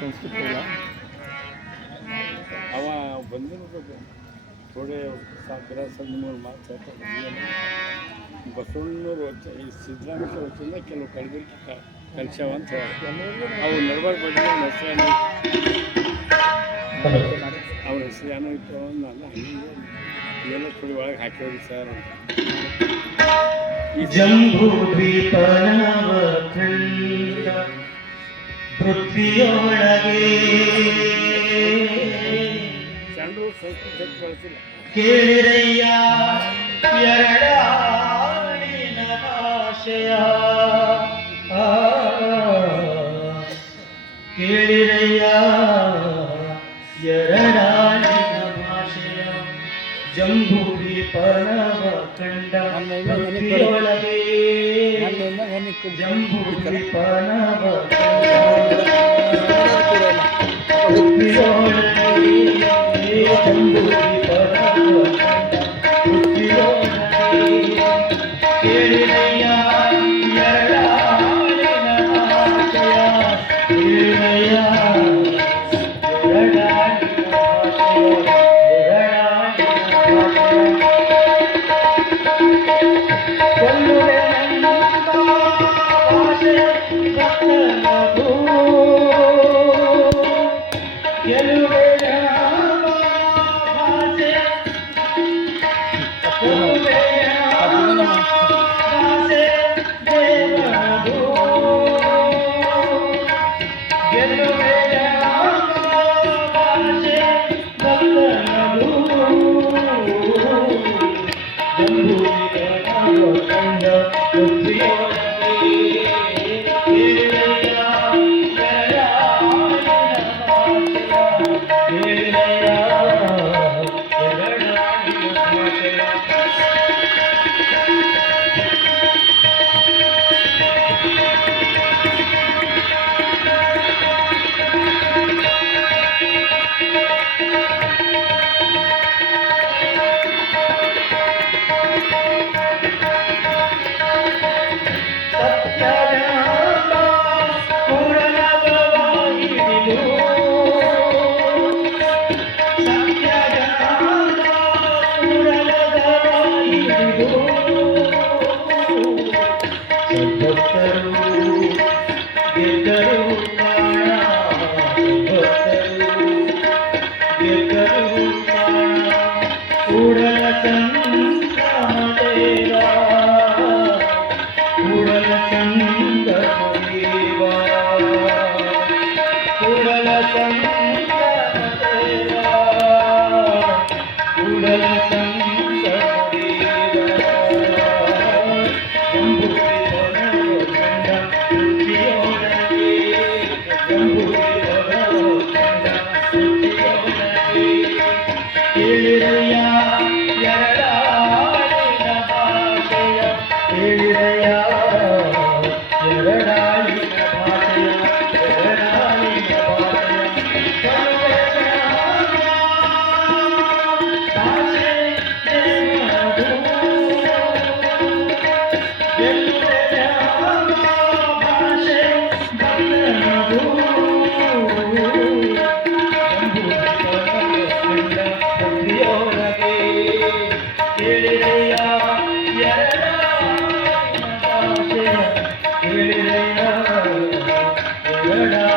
ಸಂಸ್ಕೃತಿ ಇಲ್ಲ ಅವ ಬಂದಿರ್ಬೇಕು ಥೋಡೆ ಸಾವಿರ ಮೂರು ಮಾತು ಬಸವಣ್ಣವ್ರು ಈ ಸಿದ್ಧಾಂತ ವಚನ ಕೆಲವು ಕಲಬೆರಕೆ ಕಲ್ಸ್ಯಾವ ಅಂತ ಹೇಳಿ. ಅವು ನಡ್ಬಾರ್ದು ಅವ್ನ ಹೆಸರು ಅವ್ರ ಹೆಸರು ಏನೋ ಇತ್ತು ನಾನು ಹಂಗೆ ಇವೆಲ್ಲ ಥೋಡಿ ಒಳಗೆ ಹಾಕಿವ್ರಿ ಸರ್ ಅಂತ. ಪೃಥ್ವಿಯೊಳಗೆ ಕೇಳಿರಯ್ಯ ಸಂಸ್ಕೃತಿ ಭಾಷೆಯ. ಕೇಳಿರಯ್ಯ ಎರಡಾಡಿನ ಭಾಷೆಯ. ಜಂಬೂರಿ ಪರವ ಕಂಡ ಎರಡಾಡಿನ jamboree Parava ದ್ವೀಪನವ Lord. Thank you. Jai